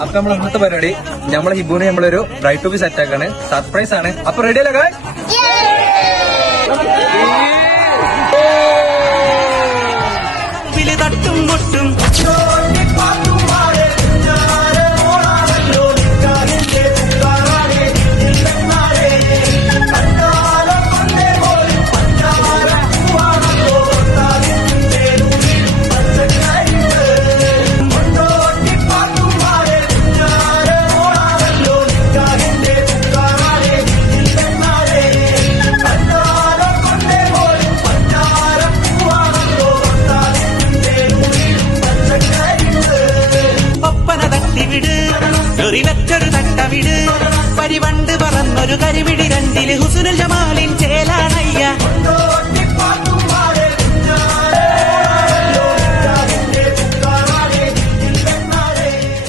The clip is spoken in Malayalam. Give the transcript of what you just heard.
അപ്പൊ നമ്മൾ ഇന്നത്തെ പരിപാടി നമ്മളെ ഹിബുവിന് നമ്മളൊരു ബ്രൈറ്റ് ടു ബി സെറ്റ് ആക്കാണ്. സർപ്രൈസ് ആണ്. അപ്പൊ റെഡി അല്ലേ ഗായ്സ്? തട്ടും മുട്ടും വിട് പരിവണ്ട് പറന്നൊരു കരിവിടി രണ്ടില് ഹുസുന